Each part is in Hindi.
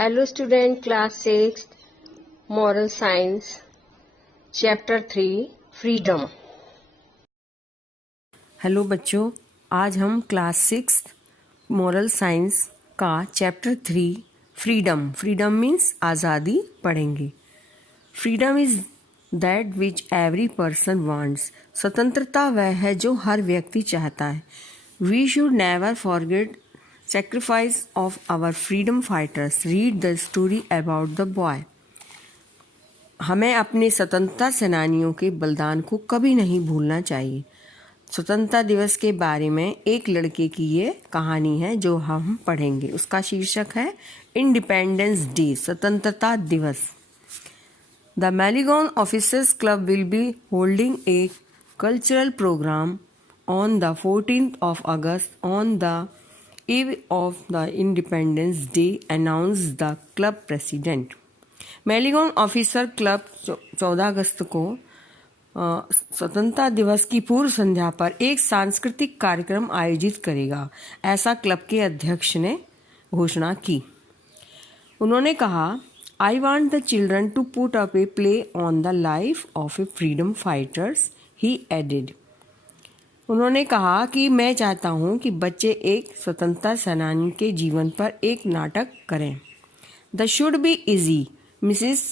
Hello student, class 6, moral science, chapter 3, freedom. Hello बच्चों, आज हम क्लास 6 मॉरल साइंस का चैप्टर 3 फ्रीडम मीन्स आज़ादी पढ़ेंगे। Freedom is that which every person wants. स्वतंत्रता वह है जो हर व्यक्ति चाहता है। We should never forget sacrifice of our freedom fighters. Read the story about the boy. हमें अपने स्वतंत्रता सेनानियों के बलिदान को कभी नहीं भूलना चाहिए। स्वतंत्रता दिवस के बारे में एक लड़के की ये कहानी है जो हम पढ़ेंगे। उसका शीर्षक है इंडिपेंडेंस डे, स्वतंत्रता दिवस। The Meligon officers club will be holding a cultural programme on the 14th of August on the eve of the Independence Day, announced the club president. Meligon officer club 14 अगस्त को स्वतंत्रता दिवस की पूर्व संध्या पर एक सांस्कृतिक कार्यक्रम आयोजित करेगा, ऐसा क्लब के अध्यक्ष ने घोषणा की। उन्होंने कहा, I want the children to put up a play on the life of a freedom fighters, he added. उन्होंने कहा कि मैं चाहता हूं कि बच्चे एक स्वतंत्रता सेनानी के जीवन पर एक नाटक करें। The should be easy, Mrs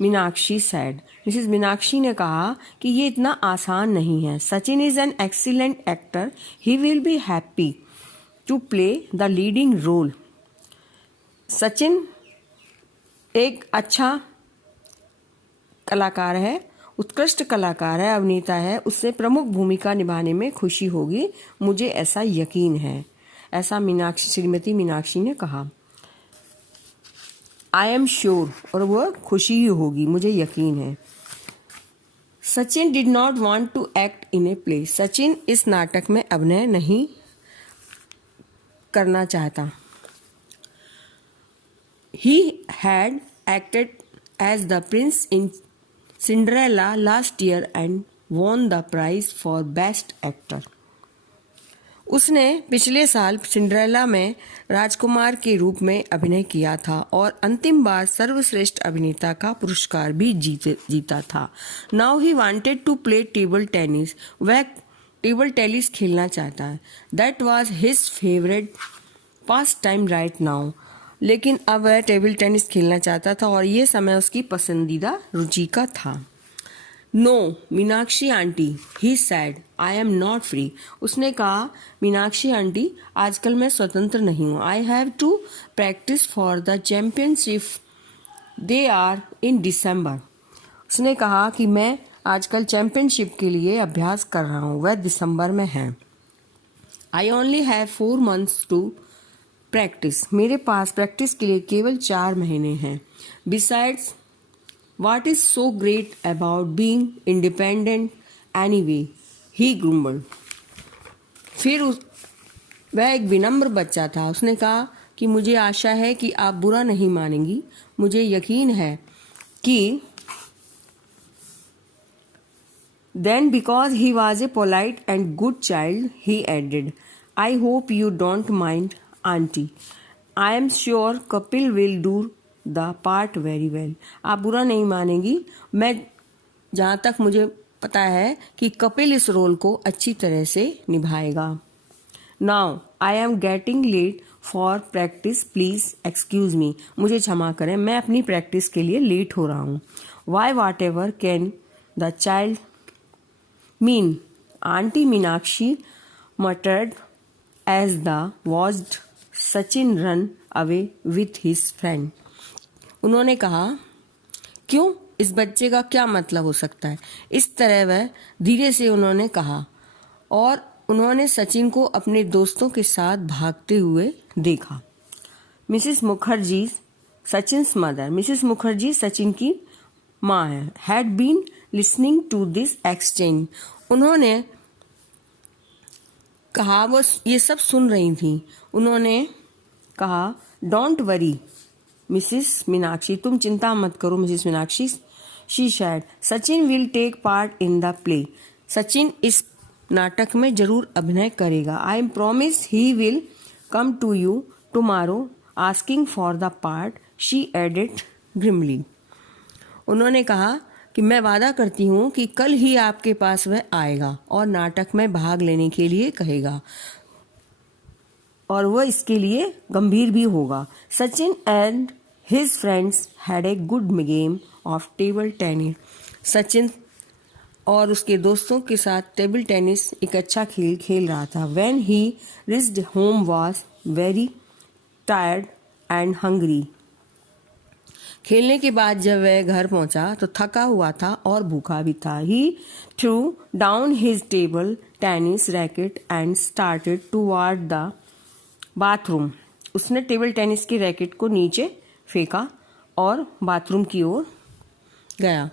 Meenakshi said. Mrs Meenakshi ने कहा कि ये इतना आसान नहीं है। Sachin is an excellent actor, he will be happy to play the leading role. Sachin एक अच्छा कलाकार है, उत्कृष्ट कलाकार है, अभिनेता है, उससे प्रमुख भूमिका निभाने में खुशी होगी, मुझे ऐसा यकीन है, ऐसा श्रीमती मीनाक्षी ने कहा। आई एम श्योर, और वह खुशी ही होगी, मुझे यकीन है। Sachin did not want to act in a play. Sachin इस नाटक में अभिनय नहीं करना चाहता। He had acted as the prince in Cinderella last year and won the prize for best actor. उसने पिछले साल सिंड्रेला में राजकुमार के रूप में अभिनय किया था और अंतिम बार सर्वश्रेष्ठ अभिनेता का पुरस्कार भी जीता था। Now he wanted to play table tennis. वह टेबल टेनिस खेलना चाहता है। That was his favourite past time right now. लेकिन अब वह टेबल टेनिस खेलना चाहता था और ये समय उसकी पसंदीदा रुचि का था। No Meenakshi aunty, he said, I am not free. उसने कहा, मीनाक्षी आंटी, आजकल मैं स्वतंत्र नहीं हूँ। I have to practise for the championship, they are in December. उसने कहा कि मैं आजकल चैंपियनशिप के लिए अभ्यास कर रहा हूँ, वह दिसंबर में है। I only have 4 months to practice. मेरे पास प्रैक्टिस के लिए केवल 4 महीने हैं। Besides, What is so great about being independent anyway? He grumbled. फिर वह एक विनम्र बच्चा था। उसने कहा कि मुझे आशा है कि आप बुरा नहीं मानेंगी। मुझे यकीन है कि Then because he was a polite and good child, he added, I hope you don't mind, auntie. I am sure Kapil will do the part very well. आप बुरा नहीं मानेंगी, मैं जहाँ तक मुझे पता है कि कपिल इस रोल को अच्छी तरह से निभाएगा। Now I am getting late for practice, please excuse me. मुझे क्षमा करें, मैं अपनी प्रैक्टिस के लिए लेट हो रहा हूँ। Why whatever can the child mean, aunty Meenakshi muttered as the watched Sachin run away with his friend. उन्होंने कहा, क्यों, इस बच्चे का क्या मतलब हो सकता है? इस तरह वह धीरे से उन्होंने कहा और उन्होंने सचिन को अपने दोस्तों के साथ भागते हुए देखा। Mrs Mukherjee, Sachin's mother, Mrs Mukherjee Sachin की माँ है, had been listening to this exchange. उन्होंने कहा, वो ये सब सुन रही थी। उन्होंने कहा, डोंट वरी मिसिस मीनाक्षी, तुम चिंता मत करो Mrs Meenakshi. She said, Sachin will take part in the play. Sachin इस नाटक में जरूर अभिनय करेगा। I am promise he will come to you tomorrow asking for the part, she added grimly. उन्होंने कहा कि मैं वादा करती हूँ कि कल ही आपके पास वह आएगा और नाटक में भाग लेने के लिए कहेगा, और वह इसके लिए गंभीर भी होगा। Sachin and his friends had a good game of table tennis. Sachin और उसके दोस्तों के साथ टेबल टेनिस एक अच्छा खेल खेल रहा था। When he reached home was very tired and hungry। खेलने के बाद जब वह घर पहुंचा तो थका हुआ था और भूखा भी था। He threw down his table tennis racket and started toward the bathroom। उसने टेबल टेनिस के रैकेट को नीचे फेंका और बाथरूम की ओर गया।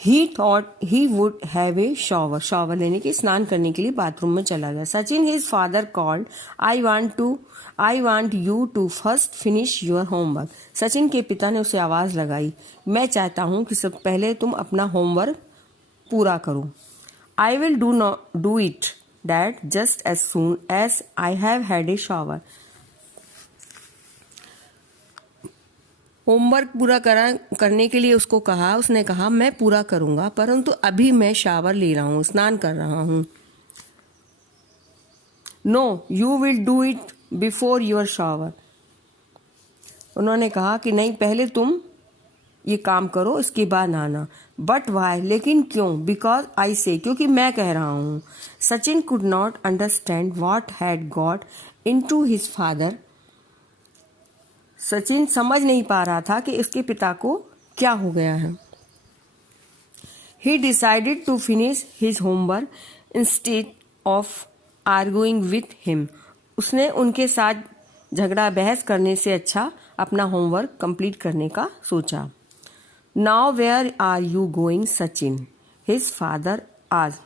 He thought he would have a shower। Shower लेने के स्नान करने के लिए बाथरूम में चला गया। Sachin his father called, I want you to first finish your homework। Sachin के पिता ने उसे आवाज लगाई, मैं चाहता हूं कि सब पहले तुम अपना होमवर्क पूरा करो। I will do it that just as soon as I have had a shower। Homework पूरा करने के लिए उसने कहा मैं पूरा करूंगा, परंतु अभी मैं शावर ले रहा हूं, स्नान कर रहा हूं। No you will do it before your shower. उन्होंने कहा कि नहीं, पहले तुम ये काम करो, इसके बाद आना। बट वाई, लेकिन क्यों? बिकॉज आई से, क्योंकि मैं कह रहा हूं। Sachin could not understand what had got into his father. Sachin समझ नहीं पा रहा था कि इसके पिता को क्या हो गया है। He decided to finish his homework instead of arguing with him। उसने उनके साथ झगड़ा बहस करने से अच्छा अपना होमवर्क कंप्लीट करने का सोचा। Now where are you going, Sachin? His father asked।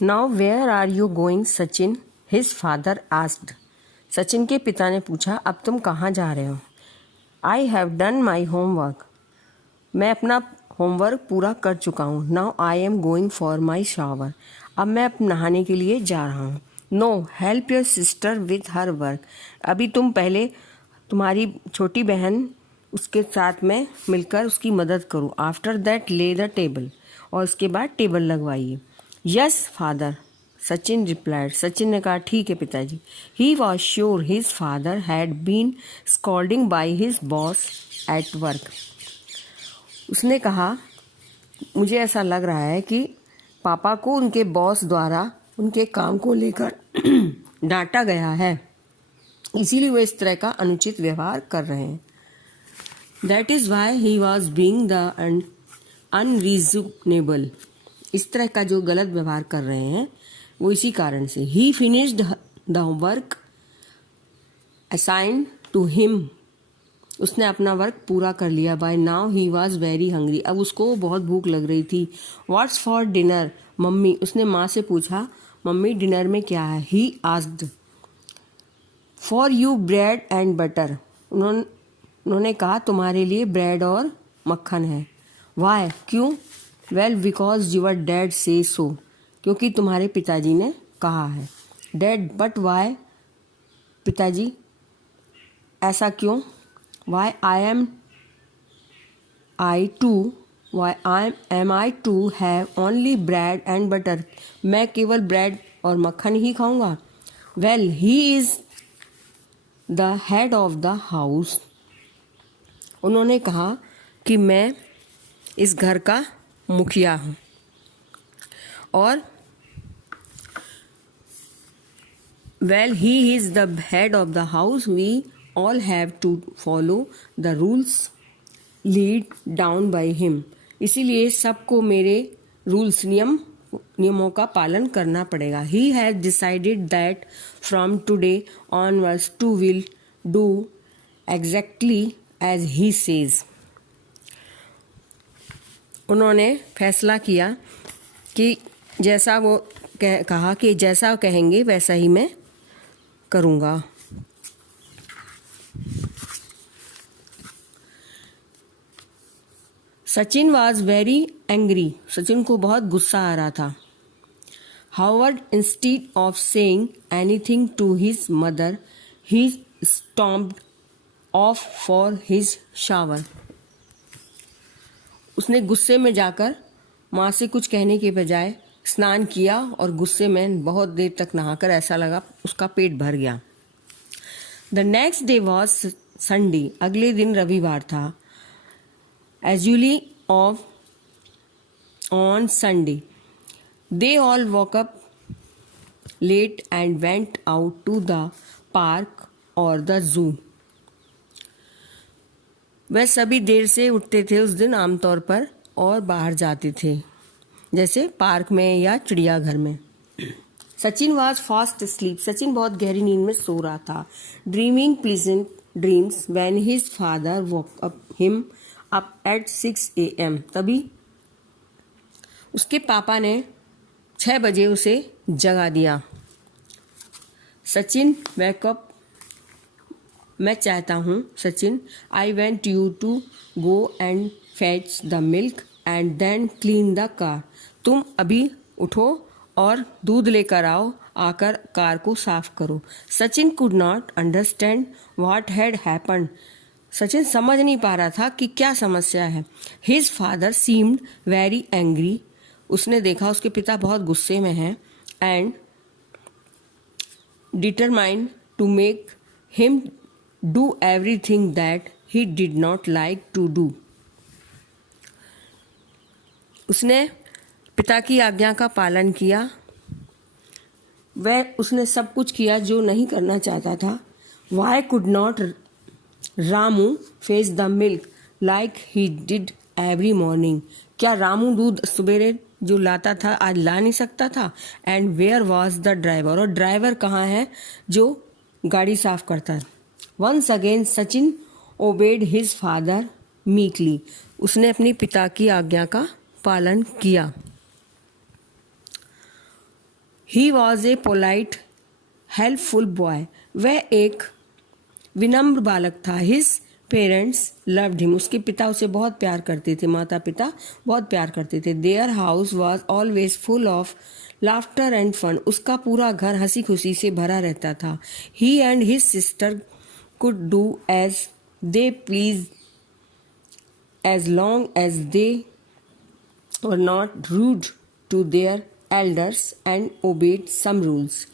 Now where are you going, Sachin? His father asked। Sachin के पिता ने पूछा, अब तुम कहाँ जा रहे हो? I have done my homework। मैं अपना होमवर्क पूरा कर चुका हूँ। Now I am going for my shower। अब मैं नहाने के लिए जा रहा हूँ। No, help your sister with her work। अभी तुम पहले तुम्हारी छोटी बहन उसके साथ में मिलकर उसकी मदद करो। After that lay the table। और उसके बाद टेबल लगवाइए। Yes, father। Sachin replied. Sachin ने कहा, ठीक है पिताजी। He was sure his father had been scolding by his boss at work। उसने कहा, मुझे ऐसा लग रहा है कि पापा को उनके बॉस द्वारा उनके काम को लेकर डांटा गया है, इसीलिए वो इस तरह का अनुचित व्यवहार कर रहे हैं। That is why he was being the unreasonable। इस तरह का जो गलत व्यवहार कर रहे हैं वो इसी कारण से। He finished the work assigned to him। उसने अपना वर्क पूरा कर लिया। By now he was very hungry। अब उसको बहुत भूख लग रही थी। What's for dinner, mummy? उसने माँ से पूछा, मम्मी डिनर में क्या है? He asked। For you bread and butter। उन्होंने कहा, तुम्हारे लिए ब्रेड और मक्खन है। Why, क्यों? Well, because your dad says so। क्योंकि तुम्हारे पिताजी ने कहा है। Dad, but why? पिताजी, ऐसा क्यों? Why am I to have only bread and butter? मैं केवल ब्रेड और मक्खन ही खाऊंगा। Well, he is the head of the house। उन्होंने कहा कि मैं इस घर का मुखिया हूँ और well, he is the head of the house। We all have to follow the rules laid down by him। इसीलिए सबको मेरे रूल्स नियमों का पालन करना पड़ेगा। He has decided that from today onwards you will do exactly as he says। उन्होंने फैसला किया कि जैसा वो कहा कि जैसा कहेंगे वैसा ही मैं करूँगा। Sachin was very angry, Sachin को बहुत गुस्सा आ रहा था. Howard, instead of saying anything to his mother, he stormed off for his shower. उसने गुस्से में जाकर माँ से कुछ कहने के बजाय स्नान किया और गुस्से में बहुत देर तक नहाकर ऐसा लगा उसका पेट भर गया. The next day was Sunday. अगले दिन रविवार था. As usually on Sunday, they all woke up late and went out to the park or the zoo. वह सभी देर से उठते थे उस दिन आमतौर पर और बाहर जाते थे, जैसे पार्क में या चिड़ियाघर में. Sachin was fast sleep. Sachin बहुत गहरी नींद में सो रहा था. Dreaming pleasant dreams when his father woke up him up at 6 AM. तभी उसके पापा ने 6 बजे उसे जगा दिया. सचिन वेकअप, मैं चाहता हूँ. Sachin, I want you to go and fetch the milk and then clean the car. तुम अभी उठो और दूध लेकर आओ, आकर कार को साफ करो. Sachin could not understand what had happened. Sachin समझ नहीं पा रहा था कि क्या समस्या है. His father seemed very angry. उसने देखा उसके पिता बहुत गुस्से में हैं. And determined to make him do everything that he did not like to do. उसने पिता की आज्ञा का पालन किया. उसने सब कुछ किया जो नहीं करना चाहता था. Y could not Ramu fetch the milk like he did every morning. क्या रामू दूध सवेरे जो लाता था आज ला नहीं सकता था. And where was the driver. और ड्राइवर कहाँ है जो गाड़ी साफ करता है. Once again Sachin obeyed his father meekly. उसने अपनी पिता की आज्ञा का पालन किया. He was a polite helpful boy. वह एक विनम्र बालक था. His parents loved him. उसके पिता उसे बहुत प्यार करते थे. माता पिता बहुत प्यार करते थे. Their house was always full of laughter and fun. उसका पूरा घर हंसी खुशी से भरा रहता था. He and his sister could do as they please as long as they were not rude to their elders and obeyed some rules.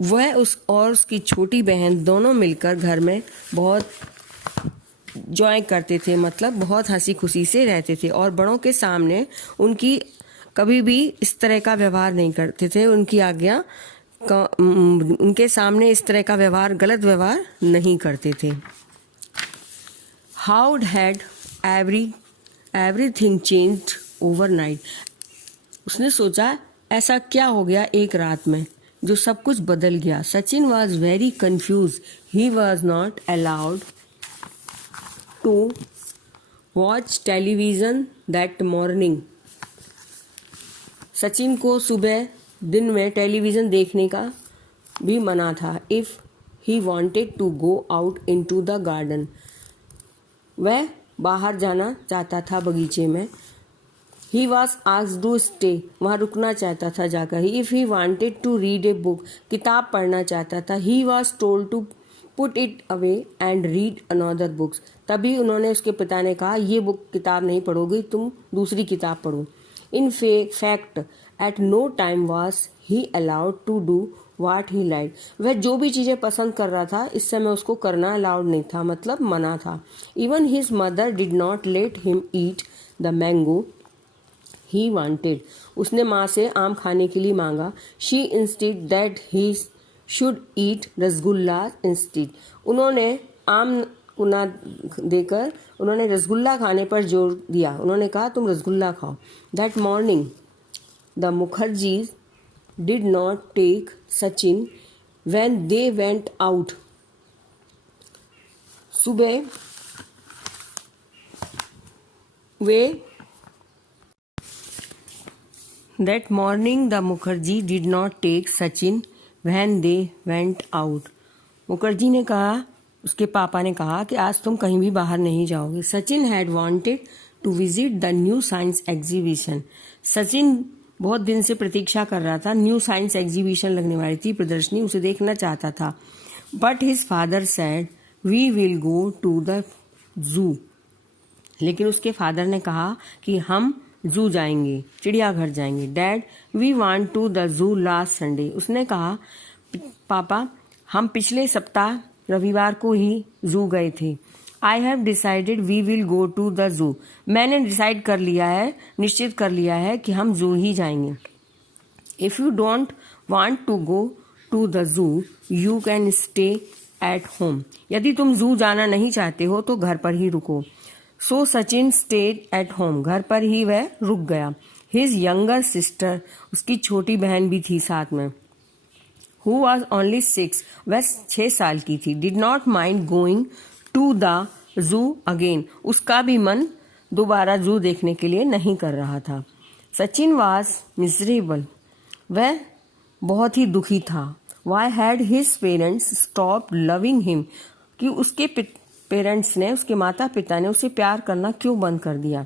वह उसकी छोटी बहन दोनों मिलकर घर में बहुत जॉय करते थे, मतलब बहुत हंसी खुशी से रहते थे और बड़ों के सामने उनकी कभी भी इस तरह का व्यवहार नहीं करते थे. उनकी आज्ञा उनके सामने इस तरह का व्यवहार, गलत व्यवहार नहीं करते थे. How had everything changed overnight. उसने सोचा ऐसा क्या हो गया एक रात में जो सब कुछ बदल गया. Sachin was very confuse. He was not allowed to watch television that morning. Sachin को सुबह दिन में टेलीविज़न देखने का भी मना था. If he wanted to go out into the garden. वह बाहर जाना चाहता था बगीचे में. He was asked to stay. वहाँ रुकना चाहता था जाकर. If he wanted to read a book. किताब पढ़ना चाहता था. He was told to put it away and read another books. तभी उन्होंने, उसके पिता ने कहा ये बुक किताब नहीं पढ़ोगी, तुम दूसरी किताब पढ़ो. In fact at no time was he allowed to do what he like. वह जो भी चीज़ें पसंद कर रहा था इस समय उसको करना अलाउड नहीं था, मतलब मना था. Even his mother did not let him eat the mango he wanted. उसने माँ से आम खाने के लिए मांगा. She instead that he should eat rasgulla instead. उन्होंने आम को ना देकर उन्होंने रसगुल्ला खाने पर जोर दिया. उन्होंने कहा तुम रसगुल्ला खाओ. That morning the Mukherjees did not take Sachin when they went out. सुबह वे That morning the Mukherjee did not take Sachin when they went out. Mukherjee ने कहा, उसके पापा ने कहा कि आज तुम कहीं भी बाहर नहीं जाओगे. Sachin had wanted to visit the new science exhibition. Sachin बहुत दिन से प्रतीक्षा कर रहा था, न्यू साइंस एग्जीबिशन लगने वाली थी, प्रदर्शनी, उसे देखना चाहता था। But his father said we will go to the zoo. लेकिन उसके फादर ने कहा कि हम जू जाएंगे, चिड़ियाघर जाएंगे। Dad we want to the zoo last Sunday. उसने कहा पापा हम पिछले सप्ताह रविवार को ही जू गए थे। I have decided we will go to the zoo. मैंने डिसाइड कर लिया है, निश्चित कर लिया है कि हम जू ही जाएंगे। If you don't want to go to the zoo you can stay at home. यदि तुम जू जाना नहीं चाहते हो तो घर पर ही रुको। सो सचिन स्टेड एट होम। घर पर ही वह रुक गया। हिज यंगर सिस्टर, उसकी छोटी बहन भी थी साथ में, हु वॉज ओनली 6, वह 6 साल की थी, did not mind going to the zoo again. उसका भी मन दोबारा जू देखने के लिए नहीं कर रहा था। Sachin was miserable. वह बहुत ही दुखी था। Why had his parents stop loving him. कि उसके पेरेंट्स ने, उसके माता पिता ने उसे प्यार करना क्यों बंद कर दिया।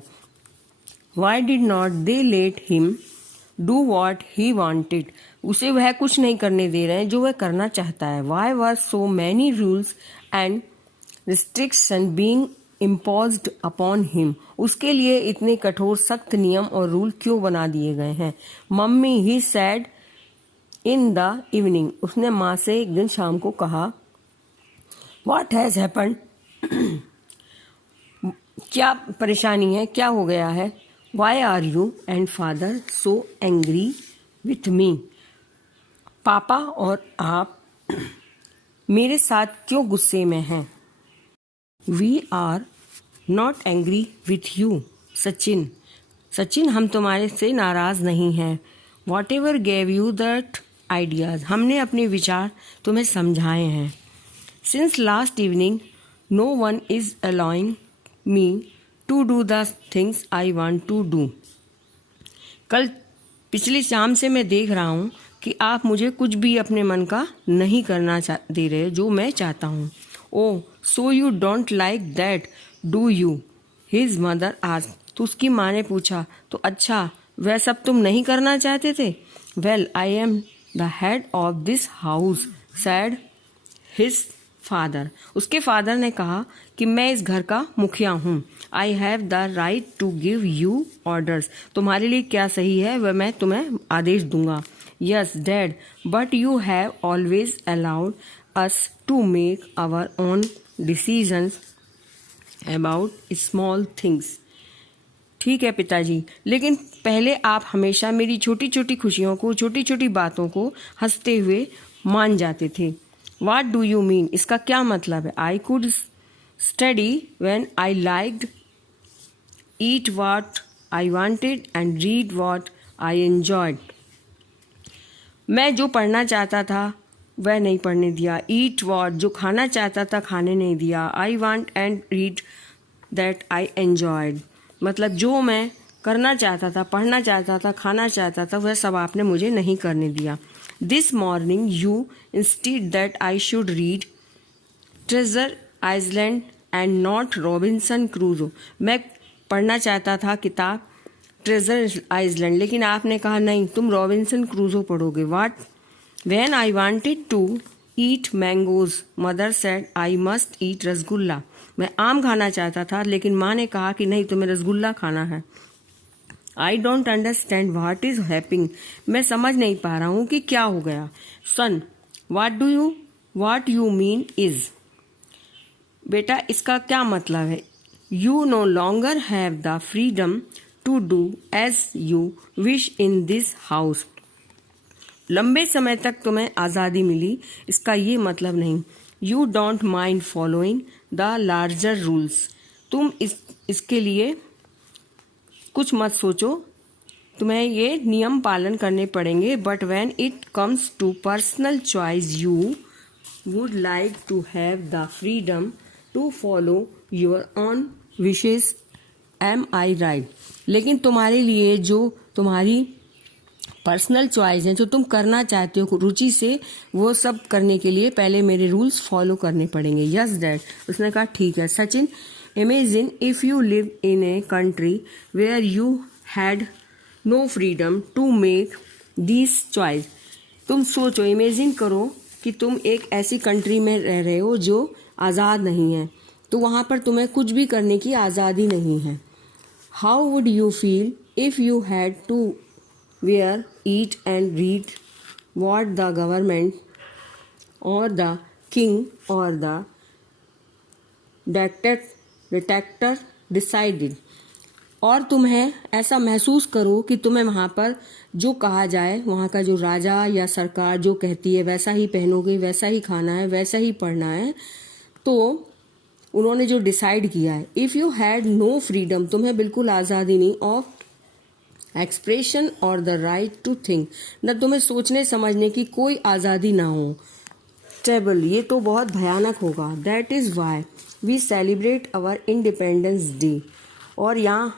Why did not they let him do what he wanted. उसे वह कुछ नहीं करने दे रहे हैं जो वह करना चाहता है। Why were so many rules and restriction being imposed upon him. उसके लिए इतने कठोर सख्त नियम और रूल क्यों बना दिए गए हैं। Mummy he sad in the evening. उसने माँ से एक दिन शाम को कहा व्हाट हैज हैपेंड। क्या परेशानी है, क्या हो गया है। Why are you and father so angry with me. पापा और आप मेरे साथ क्यों गुस्से में हैं। We are not angry with you Sachin. Sachin हम तुम्हारे से नाराज नहीं हैं। Whatever gave you that ideas. हमने अपने विचार तुम्हें समझाए हैं। Since last evening no one is allowing me to do the things I want to do. कल पिछली शाम से मैं देख रहा हूँ कि आप मुझे कुछ भी अपने मन का नहीं करना दे रहे जो मैं चाहता हूँ। Oh so you don't like that do you. His mother asked. तो उसकी माँ ने पूछा तो अच्छा वह सब तुम नहीं करना चाहते थे। Well I am the head of this house said his father. उसके फादर ने कहा कि मैं इस घर का मुखिया हूँ। I have the right to give you orders. तुम्हारे लिए क्या सही है वह मैं तुम्हें आदेश दूंगा। Yes dad but you have always allowed us to make our own decisions about small things. ठीक है पिताजी, लेकिन पहले आप हमेशा मेरी छोटी छोटी खुशियों को, छोटी छोटी बातों को हंसते हुए मान जाते थे। What do you mean? इसका क्या मतलब है। I could study when I liked, eat what I wanted and read what I enjoyed. मैं जो पढ़ना चाहता था वह नहीं पढ़ने दिया। Eat what, जो खाना चाहता था खाने नहीं दिया। I want and read that I enjoyed. मतलब जो मैं करना चाहता था, पढ़ना चाहता था, खाना चाहता था वह सब आपने मुझे नहीं करने दिया। This morning you insisted that I should read Treasure Island and not Robinson Crusoe. मैं पढ़ना चाहता था किताब ट्रेजर आइसलैंड, लेकिन आपने कहा नहीं तुम रॉबिन्सन क्रूजो पढ़ोगे। What? When I wanted to eat mangoes, mother said I must eat rasgulla. मैं आम खाना चाहता था लेकिन माँ ने कहा कि नहीं तुम्हें रसगुल्ला खाना है। I don't understand what is happening. मैं समझ नहीं पा रहा हूँ कि क्या हो गया। Son what you mean is. बेटा इसका क्या मतलब है। You no longer have the freedom to do as you wish in this house. लंबे समय तक तुम्हें आज़ादी मिली, इसका ये मतलब नहीं। You don't mind following the larger rules. तुम इसके लिए कुछ मत सोचो, तुम्हें ये नियम पालन करने पड़ेंगे। But when it comes to personal choice you would like to have the freedom to follow your own wishes. Am I right. लेकिन तुम्हारे लिए जो तुम्हारी पर्सनल चॉइस है, जो तुम करना चाहते हो रुचि से, वो सब करने के लिए पहले मेरे रूल्स फॉलो करने पड़ेंगे। Yes dad. उसने कहा ठीक है। Sachin Imagine if you live in a country where you had no freedom to make these choice. तुम सोचो, इमेजिन करो कि तुम एक ऐसी कंट्री में रह रहे हो जो आज़ाद नहीं है, तो वहाँ पर तुम्हें कुछ भी करने की आज़ादी नहीं है. How would you feel if you had to wear, eat and read what the government or the king or the dictator decided? और तुम्हें ऐसा महसूस करो कि तुम्हें वहाँ पर जो कहा जाए, वहाँ का जो राजा या सरकार जो कहती है वैसा ही पहनोगे, वैसा ही खाना है, वैसा ही पढ़ना है. तो उन्होंने जो डिसाइड किया है, if you had no freedom, तुम्हें बिल्कुल आज़ादी नहीं ऑफ एक्सप्रेशन और द राइट टू थिंक, न तुम्हें सोचने समझने की कोई आज़ादी ना हो. टेबल, ये तो बहुत भयानक होगा. That is why we celebrate our independence day. और यहाँ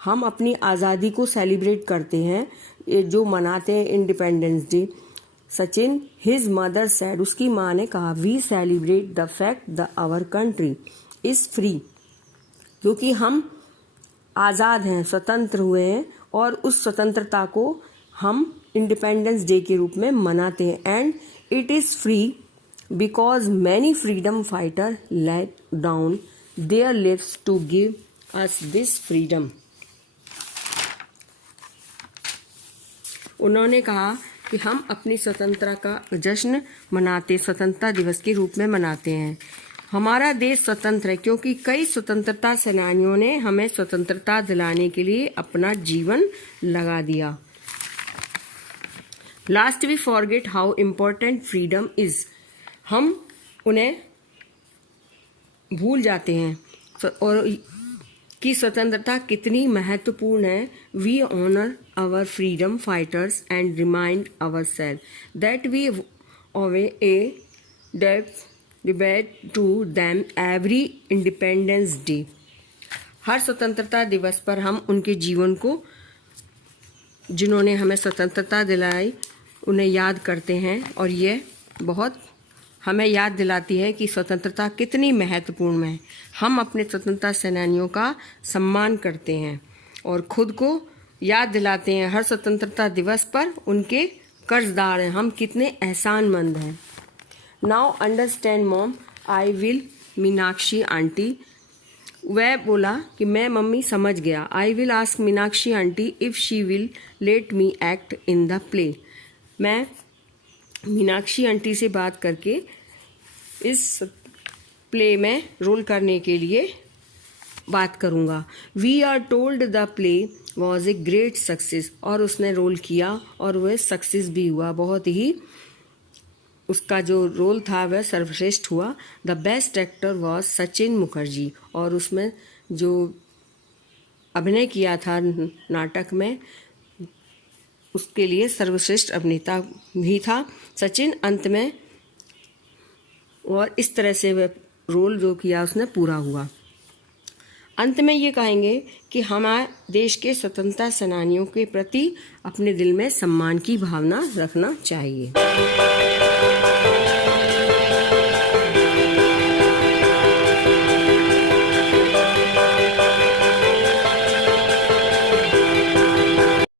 हम अपनी आज़ादी को सेलिब्रेट करते हैं, जो मनाते हैं independence day. Sachin, his mother said, उसकी माँ ने कहा, we celebrate the fact the our country is free, क्योंकि हम आज़ाद हैं, स्वतंत्र हुए हैं, और उस स्वतंत्रता को हम इंडिपेंडेंस डे के रूप में मनाते हैं. And it is free because many freedom fighter let down their lives to give us this freedom. उन्होंने कहा कि हम अपनी स्वतंत्रता का जश्न मनाते, स्वतंत्रता दिवस के रूप में मनाते हैं. हमारा देश स्वतंत्र है क्योंकि कई स्वतंत्रता सेनानियों ने हमें स्वतंत्रता दिलाने के लिए अपना जीवन लगा दिया. Lest we forget how important freedom is. हम उन्हें भूल जाते हैं और कि स्वतंत्रता कितनी महत्वपूर्ण है. We honour our freedom fighters and remind our self that we owe a डिबेट to them every independence day. हर स्वतंत्रता दिवस पर हम उनके जीवन को, जिन्होंने हमें स्वतंत्रता दिलाई, उन्हें याद करते हैं. और ये बहुत हमें याद दिलाती है कि स्वतंत्रता कितनी महत्वपूर्ण है. हम अपने स्वतंत्रता सेनानियों का सम्मान करते हैं और खुद को याद दिलाते हैं हर स्वतंत्रता दिवस पर उनके कर्जदार हैं, हम कितने एहसानमंद हैं. Now understand mom, I will Meenakshi aunty. वह बोला कि मैं मम्मी समझ गया. I will ask Meenakshi aunty if she will let me act in the play. मैं मीनाक्षी आंटी से बात करके इस प्ले में रोल करने के लिए बात करूँगा. We are told the play was a great success. और उसने रोल किया और वह सक्सेस भी हुआ, बहुत ही उसका जो रोल था वह सर्वश्रेष्ठ हुआ. The best actor was Sachin Mukherjee. और उसमें जो अभिनय किया था नाटक में, उसके लिए सर्वश्रेष्ठ अभिनेता भी था सचिन अंत में. और इस तरह से वह रोल जो किया उसने पूरा हुआ. अंत में ये कहेंगे कि हमारे देश के स्वतंत्रता सेनानियों के प्रति अपने दिल में सम्मान की भावना रखना चाहिए.